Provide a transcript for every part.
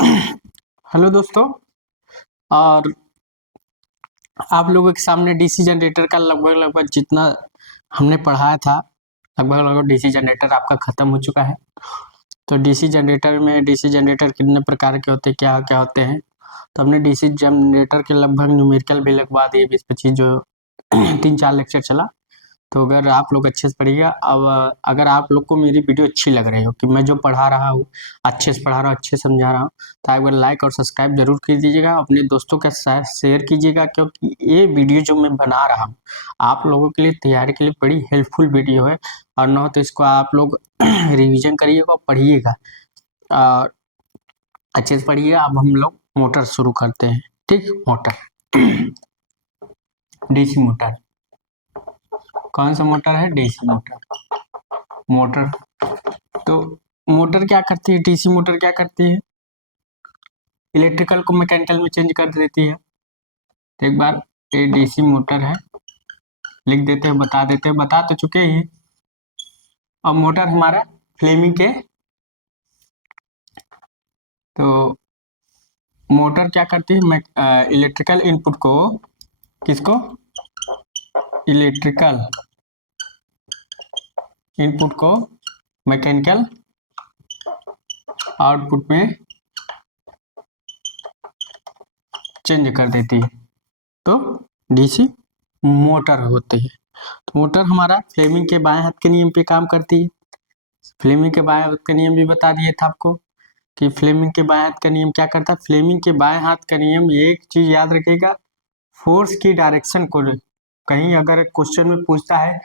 Hello दोस्तों। और आप लोगों के सामने डीसी जनरेटर का लगभग जितना हमने पढ़ाया था, लगभग डीसी जनरेटर आपका ख़त्म हो चुका है। तो डीसी जनरेटर कितने प्रकार के होते हैं, क्या क्या होते हैं। तो हमने डीसी जनरेटर के लगभग न्यूमेरिकल भी लगवा दिए 20-25 जो 3-4 लेक्चर चला। तो अगर आप लोग अच्छे से पढ़िएगा। अब अगर आप लोग को मेरी वीडियो अच्छी लग रही हो कि मैं जो पढ़ा रहा हूँ अच्छे से पढ़ा रहा हूँ, अच्छे से समझा रहा हूँ, तो एक बार लाइक और सब्सक्राइब जरूर कर दीजिएगा, अपने दोस्तों के साथ शेयर कीजिएगा, क्योंकि ये वीडियो जो मैं बना रहा हूँ आप लोगों के लिए तैयारी के लिए बड़ी हेल्पफुल वीडियो है। और न हो तो इसको आप लोग रिविजन करिएगा और पढ़िएगा और अच्छे से पढ़िएगा। अब हम लोग मोटर शुरू करते हैं। ठीक, मोटर डीसी मोटर। कौन सा मोटर है? DC motor. तो मोटर क्या करती है? डीसी मोटर क्या करती है? इलेक्ट्रिकल को मैकेनिकल में चेंज कर देती है। तो एक बार ये डीसी मोटर है, लिख देते हैं, बता देते हैं, बता तो चुके ही। अब मोटर हमारा फ्लेमिंग के, तो मोटर क्या करती है? इलेक्ट्रिकल इनपुट को, किसको? इलेक्ट्रिकल इनपुट को मैकेनिकल आउटपुट में चेंज कर देती है, तो डीसी मोटर होती है। तो मोटर हमारा फ्लेमिंग के बाएं हाथ के नियम पे काम करती है। फ्लेमिंग के बाएं हाथ का नियम भी बता दिए था आपको कि फ्लेमिंग के बाएं हाथ का नियम क्या करता है। फ्लेमिंग के बाएं हाथ का नियम, एक चीज याद रखिएगा, फोर्स की डायरेक्शन को, कहीं अगर क्वेश्चन में पूछता है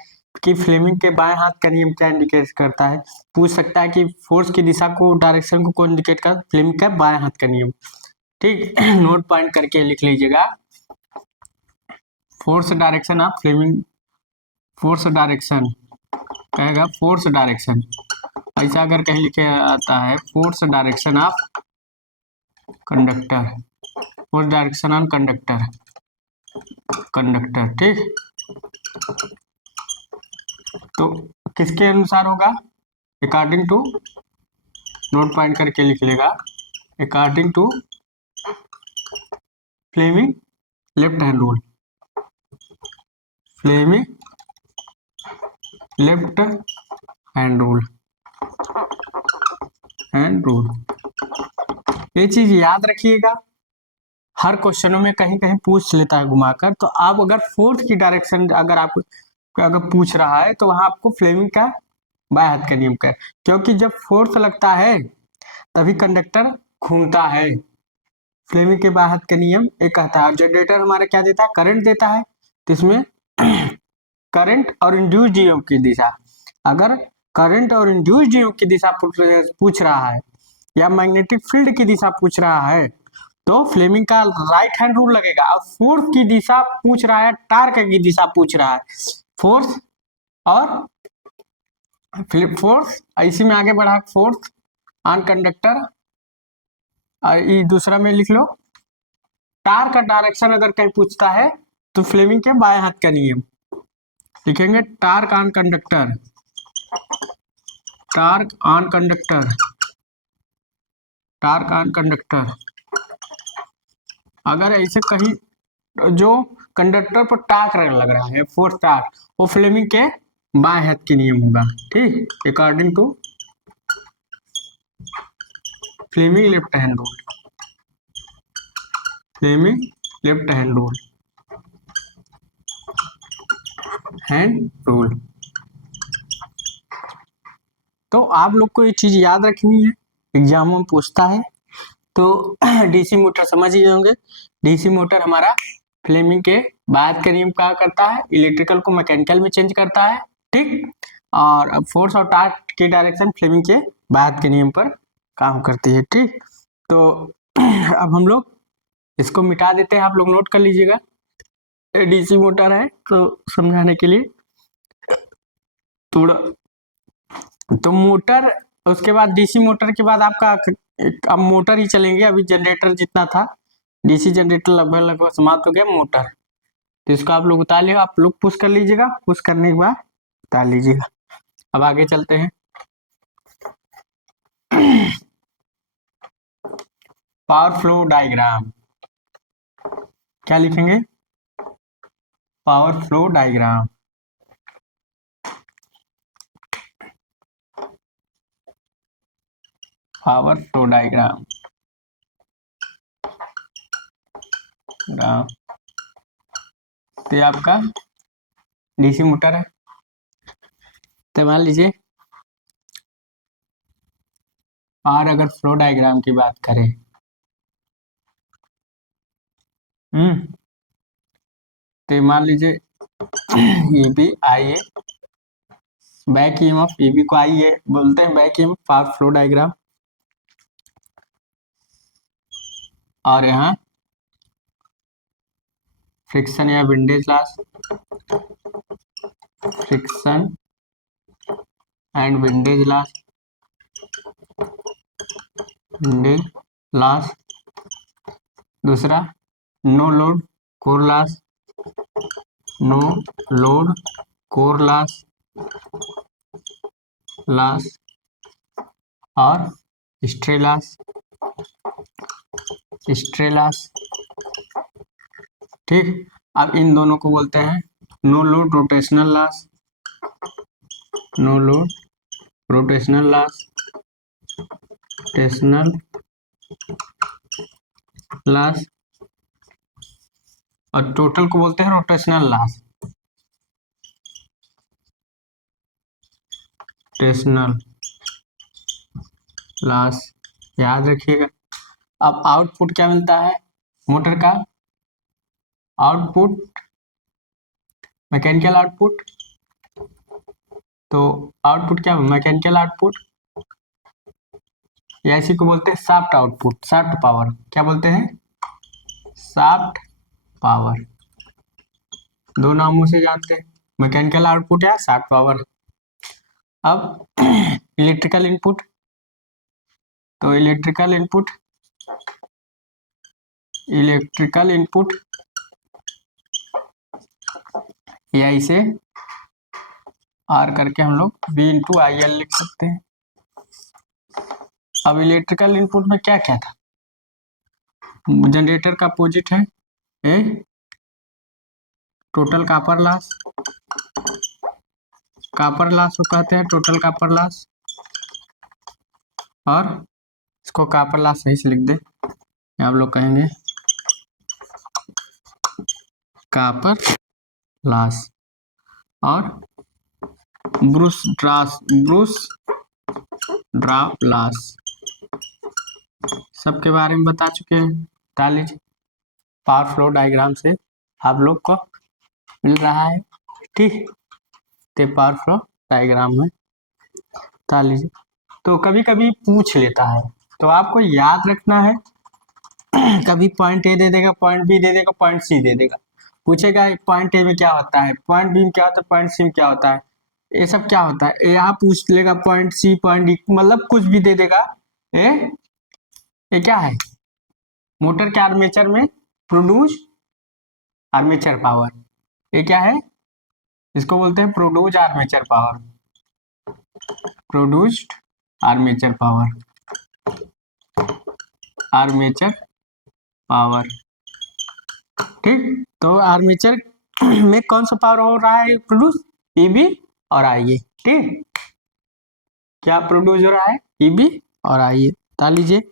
कि फ्लेमिंग के बाएं हाथ का नियम क्या इंडिकेट करता है, पूछ सकता है कि फोर्स की दिशा को, डायरेक्शन को कौन इंडिकेट करता है? फ्लेमिंग का बाएं हाथ का नियम। ठीक, नोट पॉइंट करके लिख लीजिएगा। Force direction of Fleming, force direction कहेगा फोर्स डायरेक्शन, ऐसा अगर कहीं लिखे आता है force direction of conductor, force direction on conductor, conductor. ठीक, तो किसके अनुसार होगा? अकॉर्डिंग टू, नोट पॉइंट करके लिख लेगा, according to Fleming left hand rule, Fleming left hand rule, hand rule. ये चीज याद रखिएगा, हर क्वेश्चनों में कहीं कहीं पूछ लेता है घुमाकर। तो आप अगर फोर्स की डायरेक्शन अगर पूछ रहा है तो वहां आपको फ्लेमिंग का बाएं हाथ का नियम का, क्योंकि जब फोर्स लगता है तभी कंडक्टर घूमता है। फ्लेमिंग के बाएं हाथ का नियम एक कहता है। और जनरेटर हमारा क्या देता है? करंट देता है। तो इसमें करंट और इंड्यूस्ड ईएमएफ की दिशा, अगर करंट और इंड्यूस्ड ईएमएफ की दिशा पूछ रहा है या मैग्नेटिक फील्ड की दिशा पूछ रहा है तो फ्लेमिंग का राइट हैंड रूल लगेगा। और फोर्स की दिशा पूछ रहा है, टार्क की दिशा पूछ रहा है, फोर्स और फोर्स, इसी में आगे बढ़ा फोर्स ऑन कंडक्टर। और ये दूसरा में लिख लो, टार्क का डायरेक्शन अगर कहीं पूछता है तो फ्लेमिंग के बाएं हाथ का नियम लिखेंगे, torque on conductor, torque on conductor, torque on conductor. अगर ऐसे कहीं जो कंडक्टर पर टार्क लग रहा है, फोर्स टार्क, वो फ्लेमिंग के बाएं हाथ के नियम होगा। ठीक, according to Fleming left hand rule, Fleming left hand rule, hand rule. तो आप लोग को ये चीज याद रखनी है, एग्जाम में पूछता है। तो डीसी मोटर समझ ही होंगे। डीसी मोटर हमारा फ्लेमिंग के बाद का नियम क्या करता है? इलेक्ट्रिकल को मैकेनिकल में चेंज करता है। ठीक, और अब फोर्स और टार्क की डायरेक्शन फ्लेमिंग के बाद के नियम पर काम करती है। ठीक, तो अब हम लोग इसको मिटा देते हैं, आप लोग नोट कर लीजिएगा। डीसी मोटर है तो समझाने के लिए थोड़ा, तो मोटर, उसके बाद डीसी मोटर के बाद आपका अब मोटर ही चलेंगे। अभी जनरेटर जितना था, डीसी जनरेटर लगभग समाप्त हो गया। मोटर, तो इसको आप लोग उतार लिएगा, आप लोग पुश कर लीजिएगा, पुश करने के बाद उतार लीजिएगा। अब आगे चलते हैं। पावर फ्लो डायग्राम, क्या लिखेंगे? Power flow diagram. Power flow diagram तो ये आपका डीसी मोटर है। तो मान लीजिए और अगर फ्लो डायग्राम की बात करें, तो मान लीजिए ये भी आई है, बैक ईएमएफ, ये भी को आई है, बोलते हैं back EMF, power flow diagram. और यहाँ फ्रिक्शन या windage loss, friction and windage loss, windage loss. दूसरा no load core loss, no load core loss, loss और स्ट्रे लॉस, स्ट्रे लॉस। ठीक, अब इन दोनों को बोलते हैं no load rotational loss, no load rotational loss, rotational loss. और टोटल को बोलते हैं रोटेशनल लॉस, रोटेशनल लॉस, याद रखिएगा। अब आउटपुट क्या मिलता है मोटर का? Output, mechanical output. तो आउटपुट क्या, मैकेनिकल आउटपुट, या इसी को बोलते हैं शाफ्ट आउटपुट, शाफ्ट पावर। क्या बोलते हैं? Shaft power. दो नामों से जानते हैं, मैकेनिकल आउटपुट या शाफ्ट पावर। अब इलेक्ट्रिकल इनपुट, तो इलेक्ट्रिकल इनपुट, इलेक्ट्रिकल इनपुट या इसे आर करके हम लोग बी इंटू आई एल लिख सकते हैं। अब इलेक्ट्रिकल इनपुट में क्या क्या था? जनरेटर का अपोजिट है a total copper loss, copper loss को कहते हैं टोटल कॉपर लॉस, और इसको कॉपर लॉस सही से लिख दे, आप लोग कहेंगे कॉपर लॉस। और ब्रूस ड्रॉप लॉस, सबके बारे में बता चुके हैं। बता लीजिए, पावर फ्लो डायग्राम से आप लोग को मिल रहा है। ठीक, तो पावर फ्लो डायग्राम में बता लीजिए। तो कभी कभी पूछ लेता है, तो आपको याद रखना है। कभी पॉइंट ए दे देगा, पॉइंट बी दे देगा, पॉइंट सी दे देगा, पूछेगा पॉइंट ए में क्या होता है, पॉइंट बी में क्या होता है, पॉइंट सी में क्या होता है, ये सब क्या होता है। यहाँ पूछ लेगा पॉइंट सी, पॉइंट डी, मतलब कुछ भी दे देगा। ये क्या है? मोटर के आर्मेचर में प्रोड्यूस आर्मेचर पावर। ये क्या है? इसको बोलते हैं produce armature power, produced armature power, armature power. ठीक, तो आर्मेचर में कौन सा पावर हो रहा है प्रोड्यूस? ईबी और आईए। ठीक, क्या प्रोड्यूस हो रहा है? ईबी और आईए। बता लीजिए।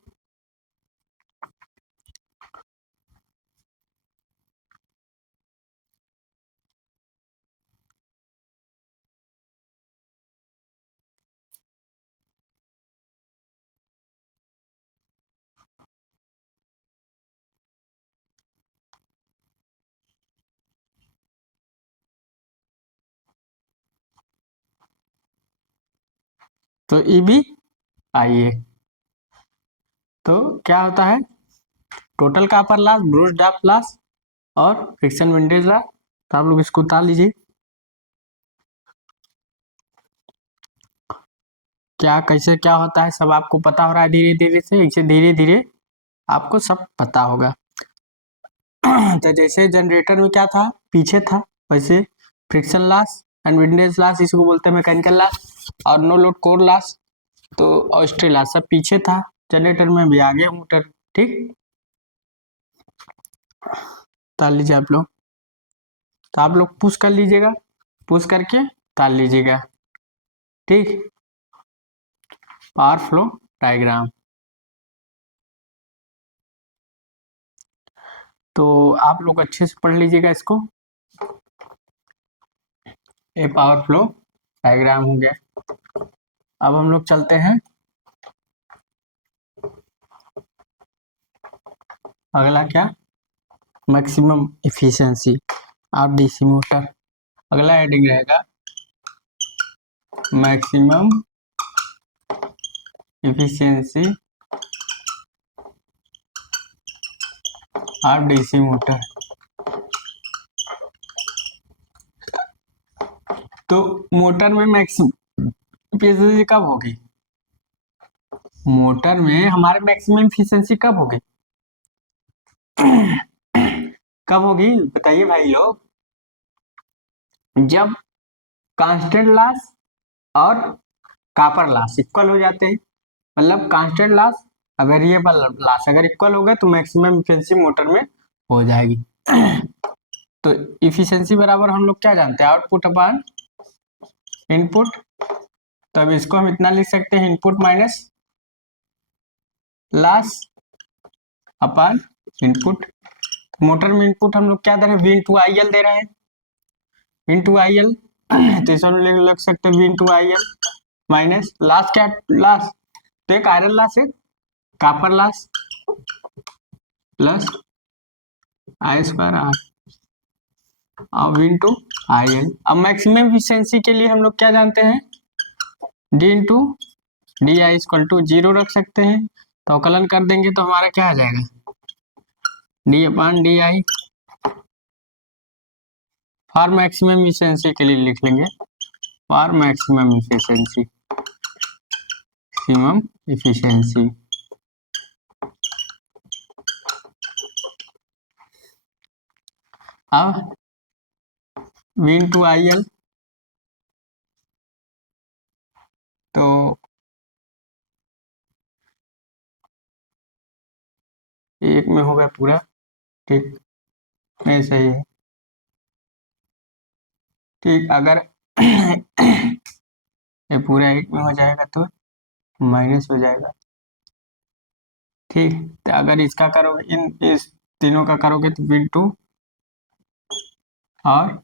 तो ईबी आईए, तो क्या होता है? Total copper loss, Bruce drop loss और फ्रिक्शन विंडेज लॉस। तो आप लोग इसको उतार लीजिए। क्या कैसे क्या होता है सब आपको पता हो रहा है धीरे धीरे से, इसे धीरे धीरे आपको सब पता होगा। तो जैसे जनरेटर में क्या था, पीछे था, वैसे friction loss and windage loss, इसको बोलते हैं मैकेनिकल लॉस। और नो लोड कोर लॉस, तो ऑस्ट्रे लॉस सब पीछे था। जनरेटर में भी आगे मोटर ठीक, ताल लीजिए आप लोग। तो आप लोग पुश कर लीजिएगा, पुश करके ताल लीजिएगा। ठीक, पावर फ्लो डायग्राम। तो आप लोग अच्छे से पढ़ लीजिएगा इसको। ये पावर फ्लो डायग्राम हो गया। अब हम लोग चलते हैं अगला, क्या, maximum efficiency of DC motor. अगला हेडिंग रहेगा maximum efficiency of DC motor. तो मोटर में मैक्सिमम इफिशिएंसी कब होगी, मोटर में हमारे मैक्सिमम इफिशिएंसी कब होगी, कब होगी बताइए भाई लोग। जब कांस्टेंट लॉस और कॉपर लॉस इक्वल हो जाते हैं, मतलब कांस्टेंट लॉस और वेरिएबल लॉस अगर इक्वल हो गए तो मैक्सिमम इफिशिएंसी मोटर में हो जाएगी। तो इफिशिएंसी बराबर हम लोग क्या जानते हैं, आउटपुट अपॉन इनपुट। तो अब इसको हम इतना लिख सकते हैं, input minus loss upon input. Motor में इनपुट हम लोग क्या दे रहे हैं, वी इंटू आई एल दे रहे हैं, इंटू आई एल। तो इसमें लग सकते हैं V into I L minus loss, क्या लॉस, तो एक आयरन लॉस है, copper loss plus I square R अब इंटू आई एल। अब मैक्सिमम इफिशिएंसी के लिए हम लोग क्या जानते हैं, D into D I equal to 0 रख सकते हैं। तो अवकलन कर देंगे तो हमारा क्या आ जाएगा, D upon D I. For maximum efficiency के लिए लिख लेंगे, for maximum efficiency, maximum efficiency. अब वी इंटू आई एल, तो एक में होगा पूरा, ठीक, नहीं सही है, ठीक। अगर ये पूरा एक में हो जाएगा तो माइनस हो जाएगा, ठीक। तो अगर इसका करोगे, इस तीनों का करोगे तो वी टू और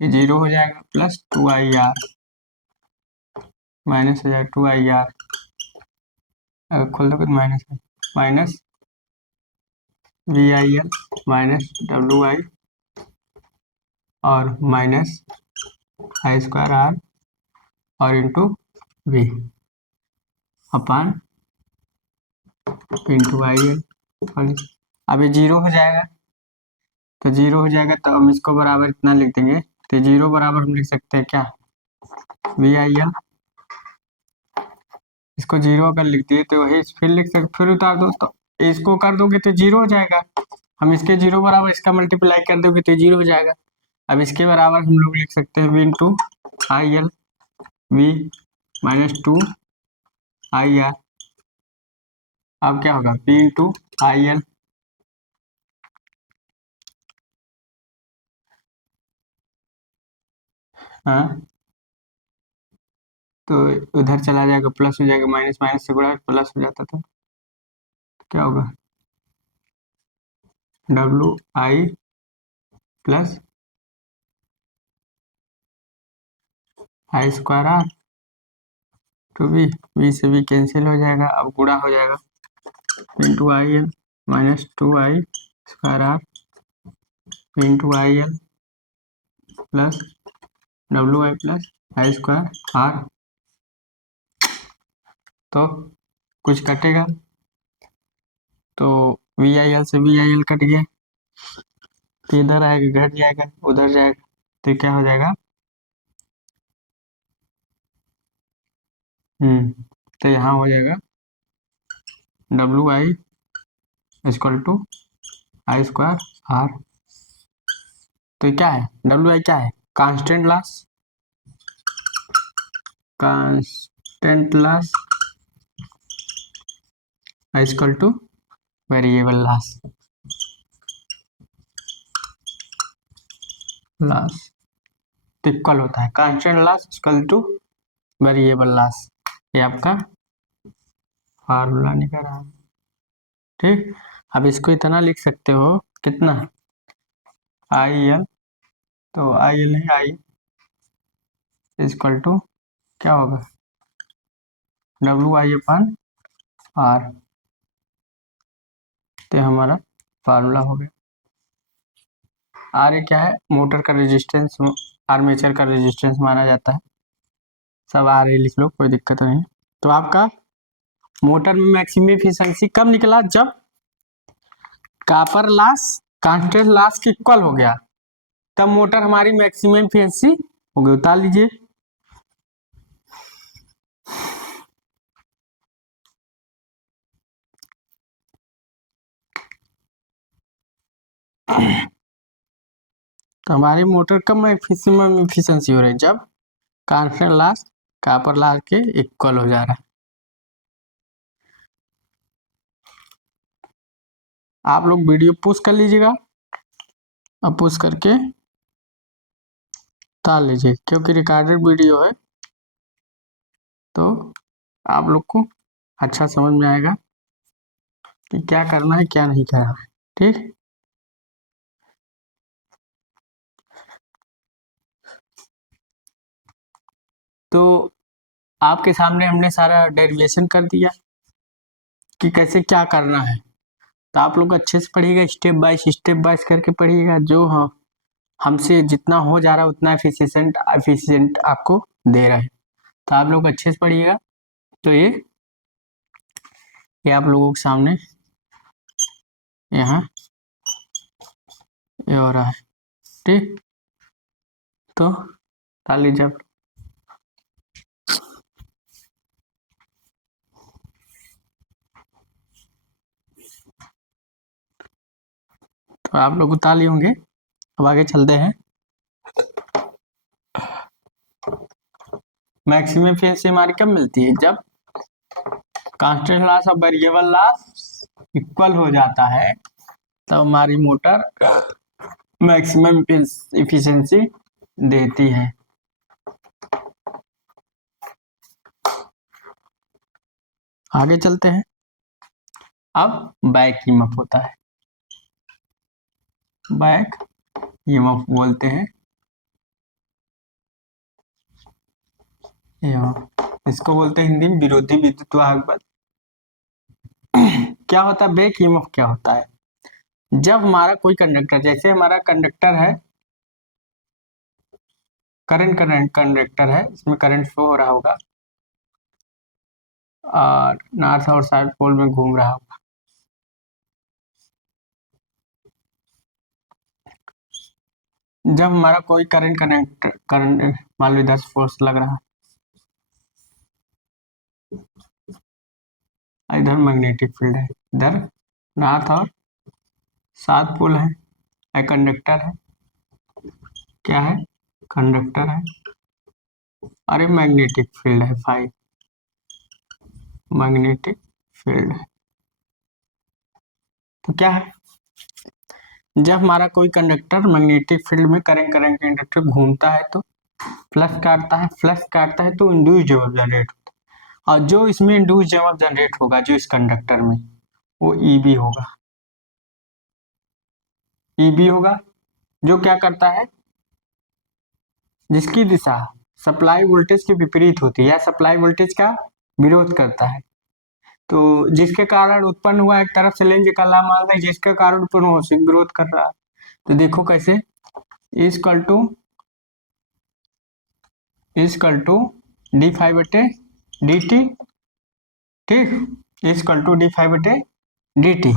ये 0 हो जाएगा प्लस 2IR माइनस हो जाएगा 2IR, अगर खोल दोगे तो माइनस है, माइनस VIL माइनस WI और माइनस आई स्क्वायर आर और into V upon into I L. अब ये 0 हो जाएगा, तो 0 हो जाएगा तो हम इसको बराबर इतना लिख देंगे, तो 0 बराबर हम लिख सकते हैं क्या, VIL। इसको 0 अगर लिख दिए तो वही फिर लिख सकते, फिर उतार दो तो इसको कर दोगे तो 0 हो जाएगा। हम इसके 0 बराबर इसका मल्टीप्लाई कर दोगे तो 0 हो जाएगा। अब इसके बराबर हम लोग लिख सकते हैं V into I L, V minus 2IR। अब क्या होगा, वी इंटू आई एल, हाँ, तो उधर चला जाएगा, प्लस हो जाएगा, माइनस माइनस से गुणा प्लस हो जाता था, तो क्या होगा, WI plus I square R to V से वी कैंसिल हो जाएगा, अब गुणा हो जाएगा into I L minus 2I square R into I L plus WI plus I square R. तो कुछ कटेगा तो VIL से VIL कट गया, तो इधर आएगा घट जाएगा, उधर जाएगा तो क्या हो जाएगा, तो यहाँ हो जाएगा WI equal to I square R. तो क्या है, WI क्या है, constant loss, constant loss equal to variable loss, loss तो इक्वल होता है constant loss equal to variable loss. ये आपका फार्मूला निकल रहा है। ठीक, अब इसको इतना लिख सकते हो कितना, आई एल, तो आई एल है आई इक्वल टू क्या होगा, डब्ल्यू आई अपन आर, तो हमारा फार्मूला हो गया। आर क्या है, मोटर का रेजिस्टेंस, आर्मेचर का रेजिस्टेंस माना जाता है, सब आर ही लिख लो, कोई दिक्कत नहीं। तो आपका मोटर में मैक्सिमम एफिशिएंसी कब निकला, जब कॉपर लॉस कांस्टेंट लॉस के इक्वल हो गया, तब मोटर हमारी मैक्सिमम एफिशिएंसी हो गई। उतार लीजिए। तो हमारी मोटर कब मैक्सिमम एफिशिएंसी हो रही है, जब कांस्टेंट लॉस कॉपर लॉस के इक्वल हो जा रहा है। आप लोग वीडियो पुश कर लीजिएगा, अब पुश करके उतार लीजिए, क्योंकि रिकॉर्डेड वीडियो है तो आप लोग को अच्छा समझ में आएगा कि क्या करना है क्या नहीं करना है। ठीक, तो आपके सामने हमने सारा डेरिवेशन कर दिया कि कैसे क्या करना है, तो आप लोग अच्छे से पढ़िएगा, स्टेप बाय करके पढ़िएगा, जो हाँ हमसे जितना हो जा रहा है उतना एफिशिएंट आपको दे रहे हैं, तो आप लोग अच्छे से पढ़िएगा। तो ये आप लोगों के सामने यहाँ ये हो रहा है। ठीक, तो डाल लीजिए आप। तो आप लोग उतार लिए होंगे, अब आगे चलते हैं। मैक्सिमम एफिशिएंसी हमारी कब मिलती है, जब कांस्टेंट लॉस और वेरिएबल लॉस इक्वल हो जाता है, तब हमारी मोटर मैक्सिमम एफिशिएंसी देती है। आगे चलते हैं। अब बैक ईएमएफ होता है, बैक ईएमएफ बोलते हैं, इसको बोलते हैं हिंदी में विरोधी विद्युत वाहक बल। क्या होता है बैक ईएमएफ, क्या होता है, जब हमारा कोई कंडक्टर, जैसे हमारा कंडक्टर है, करंट कंडक्टर है, इसमें करंट फ्लो हो रहा होगा और नॉर्थ और साउथ पोल में घूम रहा होगा। जब हमारा कोई करंट मान लो इधर फोर्स लग रहा है, इधर मैग्नेटिक फील्ड है, इधर नॉर्थ और साउथ पोल है, कंडक्टर है, क्या है, कंडक्टर है, अरे मैग्नेटिक फील्ड है, फाई मैग्नेटिक फील्ड है। तो क्या है, जब हमारा कोई कंडक्टर मैग्नेटिक फील्ड में करंट कंडक्टर घूमता है तो फ्लक्स काटता है तो इंड्यूस्ड ईएमएफ जनरेट होता है, और जो इसमें इंड्यूस्ड ईएमएफ जनरेट होगा जो इस कंडक्टर में, वो ईबी होगा। ईबी होगा जो क्या करता है, जिसकी दिशा सप्लाई वोल्टेज के विपरीत होती है या सप्लाई वोल्टेज का विरोध करता है, तो जिसके कारण उत्पन्न हुआ, एक तरफ से लेंगे का लाभ मान लें, जिसके कारण उत्पन्न हो उसी विरोध कर रहा है। तो देखो कैसे, इजकल टू डी फाइव बटे डी टी, ठीक, इजकल टू डी फाइव बटे डी टी।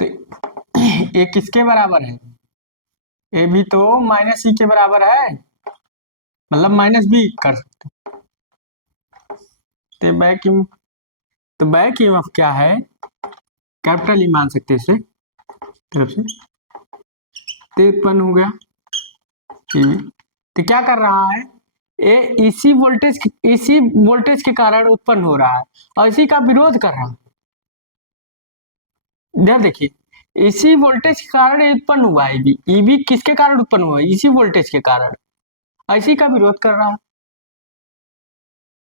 तो ये किसके बराबर है, ये भी तो माइनस सी के बराबर है, मतलब माइनस बी कर सकते। तो बैक ईएमएफ क्या है, कैपिटल ई मान सकते इसे तरफ से, तो उत्पन्न हो गया। तो क्या कर रहा है, ये इसी वोल्टेज के कारण उत्पन्न हो रहा है और इसी का विरोध कर रहा है। इधर देखिए, इसी वोल्टेज के कारण ये उत्पन्न हुआ है ईबी। ईबी किसके कारण उत्पन्न हुआ है? इसी वोल्टेज के कारण, इसी का विरोध कर रहा है।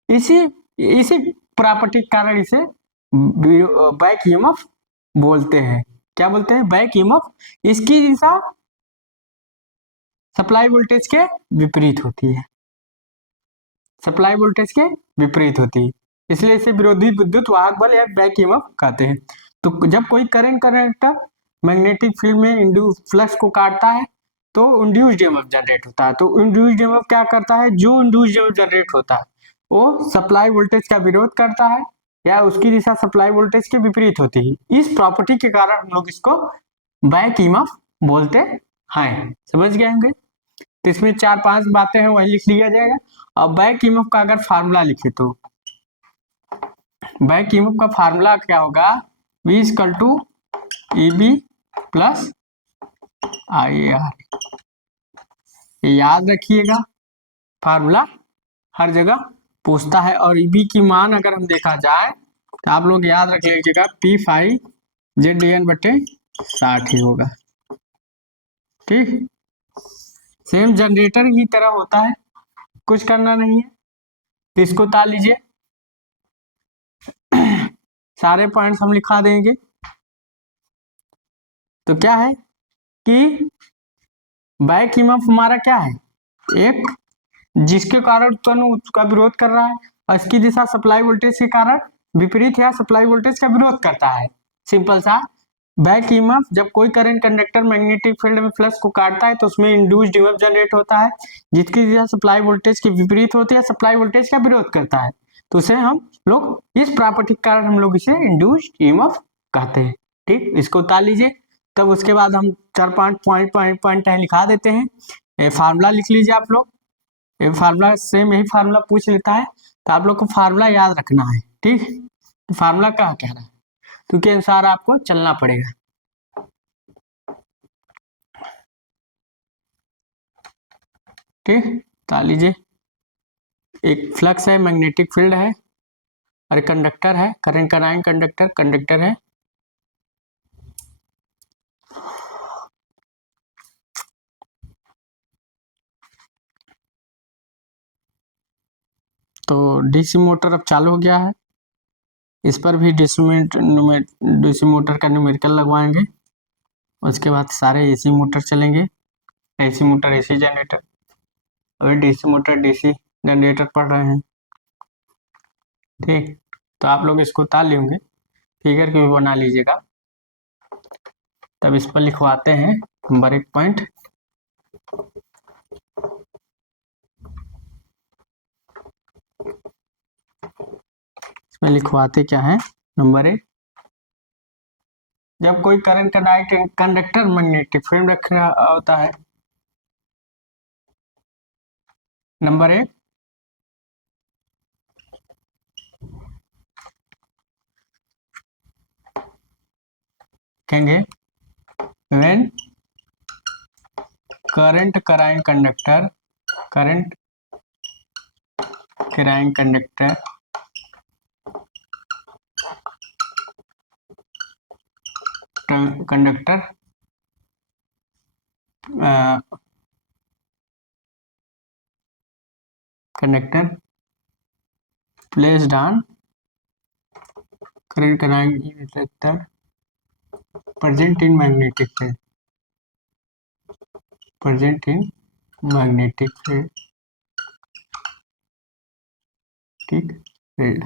इसी इसी प्रॉपर्टी के कारण इसे बैक ईएमएफ बोलते हैं। क्या बोलते हैं? Back EMF. इसकी दिशा सप्लाई वोल्टेज के विपरीत होती है, सप्लाई वोल्टेज के विपरीत होती है, इसलिए इसे विरोधी विद्युत वाहक बल या बैक ईएमएफ कहते हैं। तो जब कोई करंट कंडक्टर मैग्नेटिक फील्ड में इंड्यूस फ्लक्स को काटता है तो इंड्यूस्ड ईएमएफ जनरेट होता है। तो इंड्यूस्ड ईएमएफ क्या करता है? जो इंड्यूस्ड ईएमएफ जनरेट होता है वो सप्लाई वोल्टेज का विरोध करता है या उसकी दिशा सप्लाई वोल्टेज के विपरीत होती है। इस प्रॉपर्टी के कारण हम लोग इसको बैक ईएमएफ बोलते हैं। समझ गए होंगे? तो इसमें 4-5 बातें हैं, वही लिख लिया जाएगा। अब बैक ईएमएफ का अगर फार्मूला लिखे तो बैक ईएमएफ का फार्मूला क्या होगा? V equal to EB plus IAR। याद रखिएगा, फार्मूला हर जगह पूछता है। और EB की मान अगर हम देखा जाए तो आप लोग याद रख लीजिएगा, P5ZDN/60 ही होगा। ठीक, सेम जनरेटर की तरह होता है, कुछ करना नहीं है। तो इसको ताल लीजिए, सारे पॉइंट्स हम लिखा देंगे। तो क्या है कि बैक ईएमएफ हमारा क्या है? एक जिसके कारण उत्पन्न उसका विरोध कर रहा है और इसकी दिशा सप्लाई वोल्टेज के कारण विपरीत है, सप्लाई वोल्टेज का विरोध करता है। सिंपल सा। बैक ईएमएफ, जब कोई करंट कंडक्टर मैग्नेटिक फील्ड में फ्लक्स को काटता है तो उसमें इंड्यूस्ड ईएमएफ जनरेट होता है जिसकी दिशा सप्लाई वोल्टेज के विपरीत होती है, सप्लाई वोल्टेज का विरोध करता है। तो उसे हम लोग इस प्रॉपर्टी के कारण हम लोग इसे इंड्यूस्ड ईएमएफ कहते हैं। ठीक, इसको उतार लीजिए। तब उसके बाद हम 4-5 पॉइंट लिखा देते हैं। फार्मूला लिख लीजिए आप लोग। ये फार्मूला सेम यही फार्मूला पूछ लेता है, तो आप लोग को फार्मूला याद रखना है। ठीक, तो फार्मूला क्या कह रहा है तो के अनुसार आपको चलना पड़ेगा। ठीक, बता लीजिए, एक फ्लक्स है, मैग्नेटिक फील्ड है और कंडक्टर है, करंट कराएं कंडक्टर है। तो डीसी मोटर अब चालू हो गया है, इस पर भी डीसी मोटर का न्यूमेरिकल लगवाएंगे। उसके बाद सारे एसी मोटर चलेंगे, एसी मोटर, एसी जनरेटर। अभी डीसी मोटर, डीसी जनरेटर पढ़ रहे हैं। ठीक, तो आप लोग इसको उतार लेंगे, फिगर की भी बना लीजिएगा। तब इस पर लिखवाते हैं नंबर 1 पॉइंट। इसमें लिखवाते क्या है? नंबर 1, जब कोई करंट कंडक्टर मैग्नेटिक फील्ड रख रहा होता है। नंबर 1, कहेंगे when current carrying conductor conductor placed on current carrying conductor present in magnetic field, ठीक, फील्ड।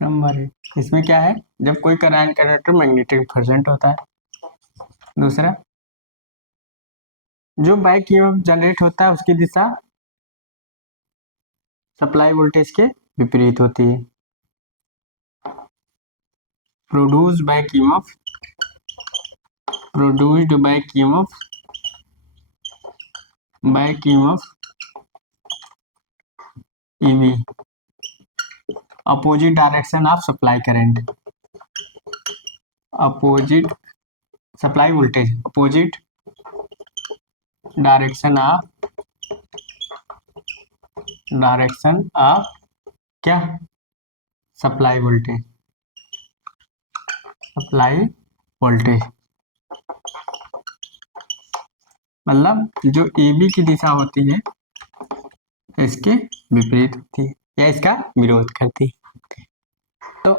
नंबर 1, इसमें क्या है? जब कोई करंट कंडक्टर मैग्नेटिक प्रेजेंट होता है। दूसरा, जो बैक ईएमएफ जनरेट होता है उसकी दिशा सप्लाई वोल्टेज के विपरीत होती है। Produced back EMF EB, opposite direction of supply current, opposite supply voltage, opposite direction of क्या? सप्लाई वोल्टेज, सप्लाई वोल्टेज, मतलब जो ए बी की दिशा होती है इसके विपरीत होती है या इसका विरोध करती है। तो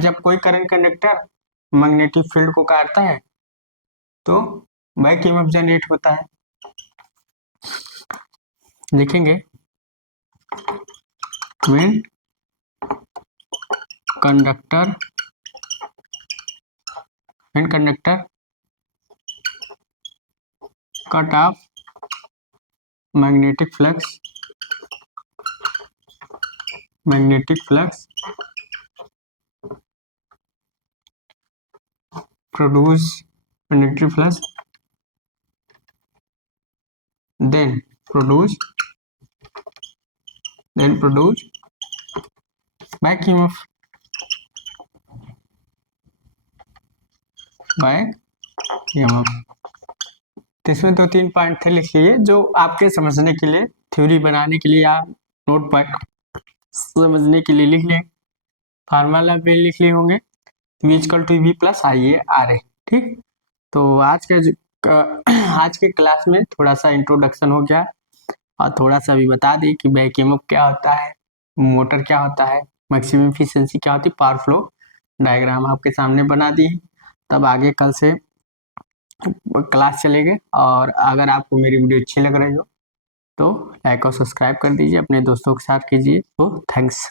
जब कोई करंट कंडक्टर मैग्नेटिक फील्ड को काटता है तो बैक ईएमएफ जनरेट होता है। लिखेंगे when conductor cut off magnetic flux produce magnetic flux then produce back EMF, तो इसमें 2-3 पॉइंट थे, लिख लीजिए जो आपके समझने के लिए, थ्योरी बनाने के लिए या नोट पैड समझने के लिए लिख लें। फार्मूला भी लिख लिए होंगे, V equal to V plus IA RA। ठीक, तो आज के क्लास में थोड़ा सा इंट्रोडक्शन हो गया और थोड़ा सा भी बता दी कि बैक ईएमएफ क्या होता है, मोटर क्या होता है, मैक्सिमम एफिशिएंसी क्या होती है, पावर फ्लो डायग्राम आपके सामने बना दी। तब आगे कल से क्लास चलेंगे और अगर आपको मेरी वीडियो अच्छी लग रही हो तो लाइक और सब्सक्राइब कर दीजिए, अपने दोस्तों के साथ कीजिए। तो थैंक्स।